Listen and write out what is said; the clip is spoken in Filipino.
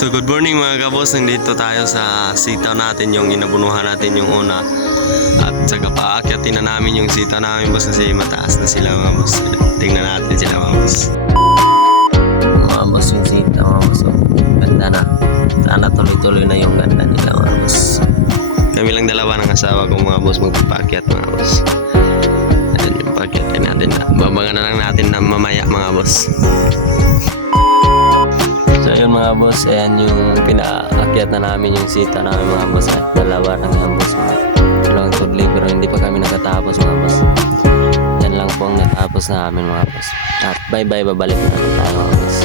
So good morning mga kaboss, nandito tayo sa sitaw natin, yung inabunuhan natin yung una. At saka paakyatin na namin yung sitaw namin boss kasi mataas na sila mga boss. Tingnan natin sila mga boss. Mga boss yung sitaw mga boss. Ganda na. Sana tuloy-tuloy na yung ganda nila mga boss. Kami lang dalawa ng asawa kong mga boss magpapaakyat mga boss. Ayan yung paakyatin natin. Babangan na lang natin na mamaya mga boss. So yun mga boss, ayan yung pinaakyat na namin yung sita namin mga boss. At dalawa lang yung boss mga dalawang tudli, pero hindi pa kami nakatapos mga boss. Yan lang po ang natapos namin mga boss. At bye bye, babalik na naman tayo mga boss.